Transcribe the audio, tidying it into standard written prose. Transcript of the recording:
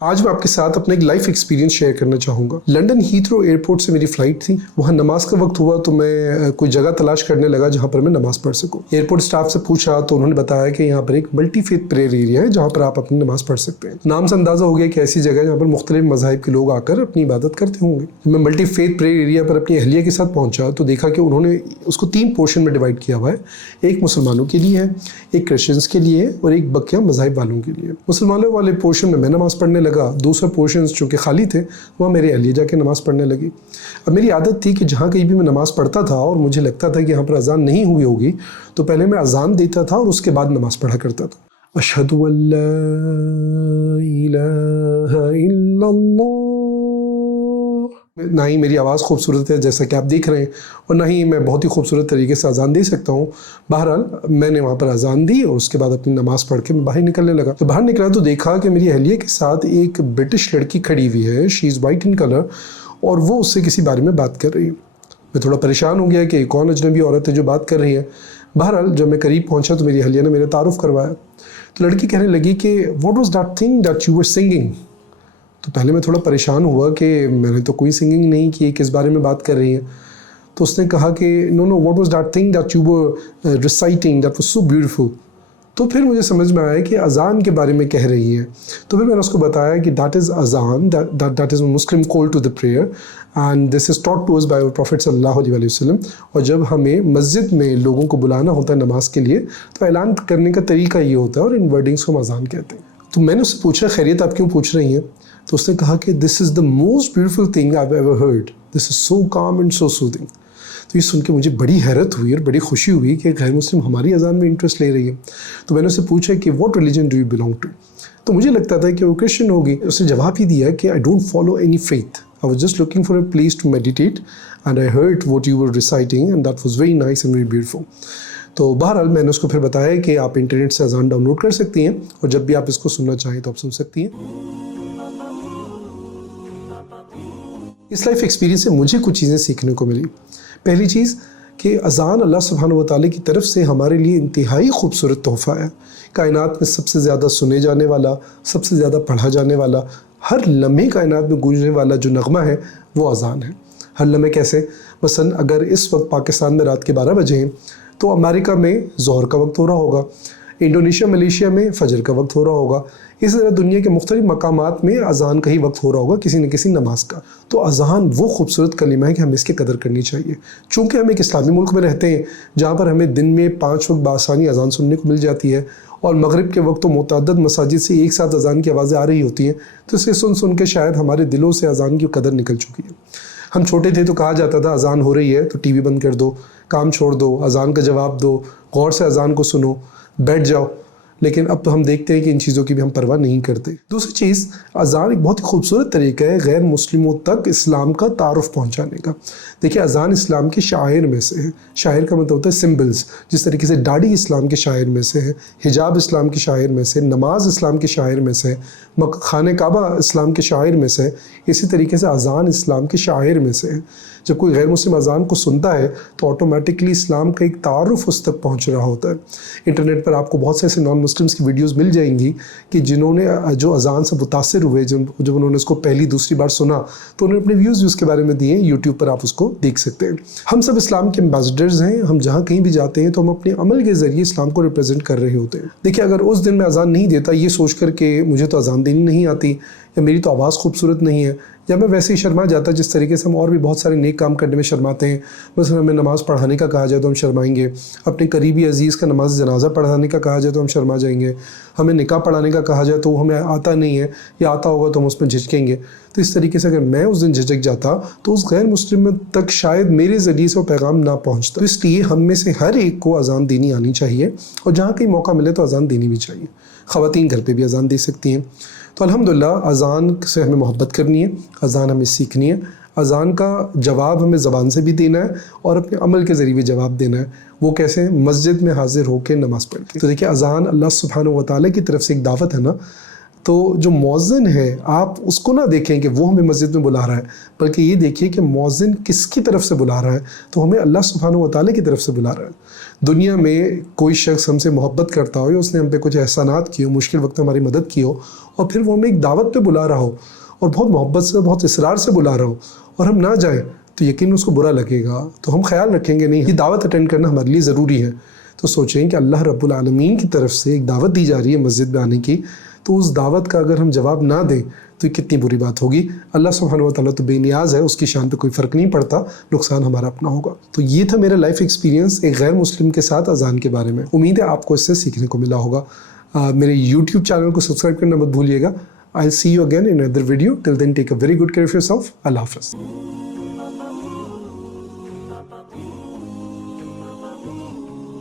آج میں آپ کے ساتھ اپنا ایک لائف ایکسپیرینس شیئر کرنا چاہوں گا۔ لنڈن ہیتھرو ایئرپورٹ سے میری فلائٹ تھی، وہاں نماز کا وقت ہوا تو میں کوئی جگہ تلاش کرنے لگا جہاں پر میں نماز پڑھ سکوں۔ ایئرپورٹ سٹاف سے پوچھا تو انہوں نے بتایا کہ یہاں پر ایک ملٹی فیتھ پریئر ایریا ہے جہاں پر آپ اپنی نماز پڑھ سکتے ہیں۔ نام سے اندازہ ہو گیا کہ ایسی جگہ ہے جہاں پر مختلف مذاہب کے لوگ آ کر اپنی عبادت کرتے ہوں گے۔ میں ملٹی فیتھ پریئر ایریا پر اپنی اہلیہ کے ساتھ پہنچا تو دیکھا کہ انہوں نے اس کو 3 پورشن میں ڈیوائڈ کیا ہوا ہے، ایک مسلمانوں کے لیے ہے، ایک کرسچنس کے لیے اور ایک بقیہ مذاہب والوں کے لیے۔ مسلمانوں والے پورشن میں نماز پڑھنے لگا، دوسرا پورشن چونکہ خالی تھے وہاں میری اہلیہ جا کے نماز پڑھنے لگی۔ اب میری عادت تھی کہ جہاں کہیں بھی میں نماز پڑھتا تھا اور مجھے لگتا تھا کہ یہاں پر اذان نہیں ہوئی ہوگی تو پہلے میں اذان دیتا تھا اور اس کے بعد نماز پڑھا کرتا تھا۔ اشہد ان لا الہ الا اللہ۔ نہ ہی میری آواز خوبصورت ہے جیسا کہ آپ دیکھ رہے ہیں اور نہ ہی میں بہت ہی خوبصورت طریقے سے اذان دے سکتا ہوں۔ بہرحال میں نے وہاں پر اذان دی اور اس کے بعد اپنی نماز پڑھ کے میں باہر نکلنے لگا۔ تو باہر نکلا تو دیکھا کہ میری اہلیہ کے ساتھ ایک برٹش لڑکی کھڑی ہوئی ہے، شی از وائٹ ان کلر، اور وہ اس سے کسی بارے میں بات کر رہی ہے۔ میں تھوڑا پریشان ہو گیا کہ کون اجنبی عورت ہے جو بات کر رہی ہے۔ بہرحال جب میں قریب پہنچا تو میری اہلیہ نے میرا تعارف کروایا۔ تو لڑکی کہنے لگی کہ what was that thing that you were singing? تو پہلے میں تھوڑا پریشان ہوا کہ میں نے تو کوئی سنگنگ نہیں کی، کس بارے میں بات کر رہی ہے۔ تو اس نے کہا کہ no what was that thing that you were reciting that was so beautiful. تو پھر مجھے سمجھ میں آیا کہ اذان کے بارے میں کہہ رہی ہے۔ تو پھر میں نے اس کو بتایا کہ دیٹ از اذان، that is Muslim call to the prayer and this is taught to us by our prophet صلی اللہ علیہ وسلم۔ اور جب ہمیں مسجد میں لوگوں کو بلانا ہوتا ہے نماز کے لیے تو اعلان کرنے کا طریقہ یہ ہوتا ہے اور ان ورڈنگس کو ہم اذان کہتے ہیں۔ تو میں نے اس سے پوچھا خیریت آپ کیوں پوچھ رہی ہیں؟ تو اس نے کہا کہ this is the most beautiful thing I have ever heard, this is so calm and so soothing. تو یہ سن کے مجھے بڑی حیرت ہوئی اور بڑی خوشی ہوئی کہ غیر مسلم ہماری اذان میں انٹرسٹ لے رہی ہے۔ تو میں نے اس سے پوچھا کہ what religion do you belong to? تو مجھے لگتا تھا کہ وہ کرسچن ہوگی۔ اس نے جواب ہی دیا کہ I don't follow any faith, I was just looking for a place to meditate and I heard what you were reciting and that was very nice and very beautiful. تو بہرحال میں نے اس کو پھر بتایا کہ آپ انٹرنیٹ سے اذان ڈاؤن لوڈ کر سکتی ہیں اور جب بھی آپ اس کو سننا چاہیں تو آپ سن سکتی ہیں۔ اس لائف ایکسپیرینس سے مجھے کچھ چیزیں سیکھنے کو ملی۔ پہلی چیز کہ اذان اللہ سبحانہ و تعالیٰ کی طرف سے ہمارے لیے انتہائی خوبصورت تحفہ ہے۔ کائنات میں سب سے زیادہ سنے جانے والا، سب سے زیادہ پڑھا جانے والا، ہر لمحے کائنات میں گونجنے والا جو نغمہ ہے وہ اذان ہے۔ ہر لمحے کیسے؟ مثلا اگر اس وقت پاکستان میں رات کے 12 بجے ہیں تو امریکہ میں ظہر کا وقت ہو رہا ہوگا، انڈونیشیا ملیشیا میں فجر کا وقت ہو رہا ہوگا، اسی طرح دنیا کے مختلف مقامات میں اذان کا ہی وقت ہو رہا ہوگا، کسی نہ کسی نماز کا۔ تو اذان وہ خوبصورت کلمہ ہے کہ ہمیں اس کی قدر کرنی چاہیے۔ چونکہ ہم ایک اسلامی ملک میں رہتے ہیں جہاں پر ہمیں دن میں 5 وقت بآسانی اذان سننے کو مل جاتی ہے اور مغرب کے وقت تو متعدد مساجد سے ایک ساتھ اذان کی آوازیں آ رہی ہوتی ہیں، تو اسے سن کے شاید ہمارے دلوں سے اذان کی قدر نکل چکی ہے۔ ہم چھوٹے تھے تو کہا جاتا تھا اذان ہو رہی ہے تو ٹی وی بند کر دو، کام چھوڑ دو، اذان کا جواب دو، غور سے اذان کو سنو، بیٹھ جاؤ۔ لیکن اب تو ہم دیکھتے ہیں کہ ان چیزوں کی بھی ہم پرواہ نہیں کرتے۔ دوسری چیز، اذان ایک بہت ہی خوبصورت طریقہ ہے غیر مسلموں تک اسلام کا تعارف پہنچانے کا۔ دیکھیے اذان اسلام کے شعائر میں سے ہے۔ شاعر کا مطلب ہوتا ہے سمبلز، جس طریقے سے داڑھی اسلام کے شاعر میں سے ہے، حجاب اسلام کے شاعر میں سے، نماز اسلام کے شاعر میں سے، خانہ کعبہ اسلام کے شاعر میں سے، اسی طریقے سے اذان اسلام کے شاعر میں سے ہے۔ جب کوئی غیر مسلم اذان کو سنتا ہے تو آٹومیٹکلی اسلام کا ایک تعارف اس تک پہنچ رہا ہوتا ہے۔ انٹرنیٹ پر آپ کو بہت سے ایسے نان مسلمس کی ویڈیوز مل جائیں گی کہ جنہوں نے جو اذان سے متاثر ہوئے، جب انہوں نے اس کو پہلی دوسری بار سنا تو انہوں نے اپنے ویوز بھی اس کے بارے میں دیے ہیں، یوٹیوب پر آپ اس کو دیکھ سکتے ہیں۔ ہم سب اسلام کے امبیسڈرز ہیں، ہم جہاں کہیں بھی جاتے ہیں تو ہم اپنے عمل کے ذریعے اسلام کو ریپرزینٹ کر رہے ہوتے ہیں۔ دیکھیے اگر اس دن میں اذان نہیں دیتا یہ سوچ کر کہ مجھے تو اذان دینی نہیں آتی یا میری تو آواز خوبصورت نہیں ہے، یا میں ویسے ہی شرما جاتا جس طریقے سے ہم اور بھی بہت سارے نیک کام کرنے میں شرماتے ہیں۔ مثلا ہمیں نماز پڑھانے کا کہا جائے تو ہم شرمائیں گے، اپنے قریبی عزیز کا نماز جنازہ پڑھانے کا کہا جائے تو ہم شرما جائیں گے، ہمیں نکاح پڑھانے کا کہا جائے تو وہ ہمیں آتا نہیں ہے یا آتا ہوگا تو ہم اس میں جھجکیں گے۔ تو اس طریقے سے اگر میں اس دن جھجک جاتا تو اس غیر مسلم تک شاید میرے ذریعے سے وہ پیغام نہ پہنچتا۔ تو اس لیے ہم میں سے ہر ایک کو اذان دینی آنی چاہیے اور جہاں کہیں موقع ملے تو اذان دینی بھی چاہیے۔ خواتین گھر پہ بھی اذان دے سکتی ہیں۔ تو الحمدللہ اذان سے ہمیں محبت کرنی ہے، اذان ہمیں سیکھنی ہے، اذان کا جواب ہمیں زبان سے بھی دینا ہے اور اپنے عمل کے ذریعے بھی جواب دینا ہے۔ وہ کیسے؟ مسجد میں حاضر ہو کے نماز پڑھ کے۔ تو دیکھیے اذان اللہ سبحانہ و تعالیٰ کی طرف سے ایک دعوت ہے نا، تو جو مؤذن ہے آپ اس کو نہ دیکھیں کہ وہ ہمیں مسجد میں بلا رہا ہے، بلکہ یہ دیکھیے کہ مؤذن کس کی طرف سے بلا رہا ہے، تو ہمیں اللہ سبحانہ و تعالیٰ کی طرف سے بلا رہا ہے۔ دنیا میں کوئی شخص ہم سے محبت کرتا ہو یا اس نے ہم پہ کچھ احسانات کیے ہو، مشکل وقت میں ہماری مدد کی ہو، اور پھر وہ ہمیں ایک دعوت پہ بلا رہا ہو اور بہت محبت سے بہت اصرار سے بلا رہا ہو اور ہم نہ جائیں تو یقین اس کو برا لگے گا، تو ہم خیال رکھیں گے نہیں یہ دعوت اٹینڈ کرنا ہمارے لیے ضروری ہے۔ تو سوچیں کہ اللہ رب العالمین کی طرف سے ایک دعوت دی جا رہی ہے مسجد میں آنے کی، تو اس دعوت کا اگر ہم جواب نہ دیں تو یہ کتنی بری بات ہوگی۔ اللہ سبحانہ و تعالیٰ تو بے نیاز ہے، اس کی شان پہ کوئی فرق نہیں پڑتا، نقصان ہمارا اپنا ہوگا۔ تو یہ تھا میرا لائف ایکسپیرینس ایک غیر مسلم کے ساتھ اذان کے بارے میں۔ امید ہے آپ کو اس سے سیکھنے کو ملا ہوگا۔ میرے یوٹیوب چینل کو سبسکرائب کرنا مت بھولیے گا۔ I'll see you again in another video. Till then, take a very good care of yourself. Allah Hafiz.